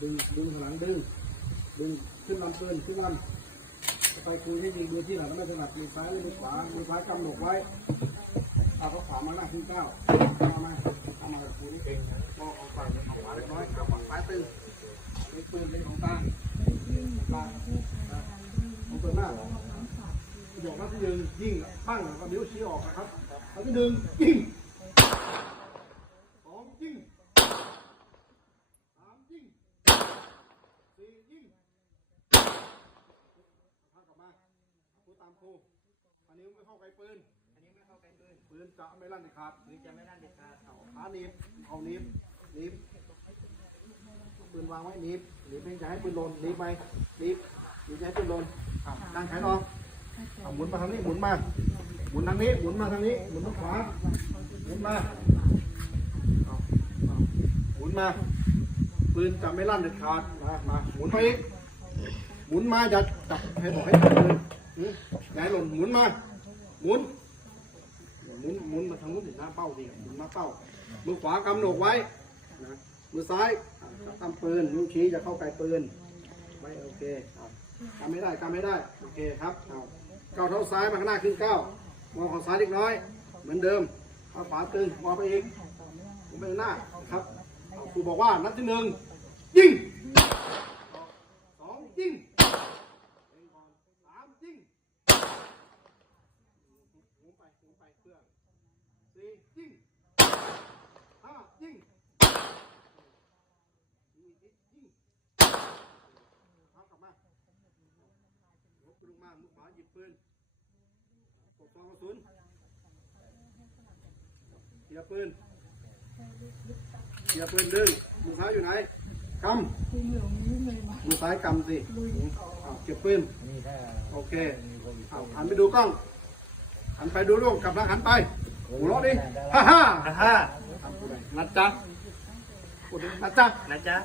ดึงดึงหลังดึง ดึงขึ้นลำปืนขึ้นลำไปคุยให้ยิงมือที่หลังไม่ถนัดมือซ้ายหรือมือขวามือซ้ายกำหนกไว้เอาขาขวามาหน้าขึ้นเก้าเอามาเอามาคุยนี่เองก็เอาฝั่งของขวาเล็กน้อยเอาฝั่งซ้ายตึงนี่ปืนเป็นของตาตาของปืนหน้าประโยคนัดที่หนึ่งยิ่งปั้งแล้วก็นิ้วชี้ออกนะครับนัดที่หนึ่งยิงสองยิงสามยิง สี่ยิงพากลับมาครูตามครูอันนี้ไม่เข้าไกลปืน อันนี้ไม่เข้าใกล้ปืน ปืนจะไม่ลั่นเด็ดขาดปืนจะไม่ลั่นเด็ดขาดเอาขาหนีบเอาหนีบหนีบปืนวางไว้หนีบหนีบเป็นจะให้ปืนหล่นหนีบไปหนีบหนีบจะให้ปืนหล่นอะตั้งแขนออกเอาหมุนมาทางนี้หมุนมา หมุนทางนี้หมุนมาทางนี้หมุนทางขวาหมุนมาเอาเอาหมุนมา ปืนจะไม่ลั่นเด็ดขาดมามาหมุนไปอีกหมุนมาอย่าจับให้บอกให้จับเลยหืออย่าให้หล่นหมุนมาหมุนหมุนหมุนมาทางนู้นถึงหน้าเป้าดิหมุนมาเป้ามือขวากำหนกไว้นะมือซ้ายจับตามปืนนิ้วชี้จะเข้าไกลปืนไว้โอเคอะกำไม่ได้กำไม่ได้โอเคครับเอาก้าเท้าซ้ายมาข้างหน้าขึ้นเก้ามองของซ้ายเล็กน้อย เหมือนเดิมเอาขวาตึงมองไปอีกผมไปข้างหน้าครับครูบอกว่านัดที่หนึ่ง ยิงสองยิงเล็งก่อนสามยิงหมุนไปหมุนไปเพื่อนสี่ยิงห้ายิงยิงยิงยิงเอากลับมายกปืนลงมามือขวาหยิบปืนปกดซองกระสุนเกียร์ปืนเกียร์ปืนดึงมือซ้าอยู่ไหน กำมือซ้ายกำสิเอาเก็บปืนนี่ถ้าโอเคเอาหันไปดูกล้องหันไปดูลูกกลับหลังหันไปหัวเราะดิฮ่าฮ่าฮ่านัดจ้าพูดดินัดจ้านะจ๊ะ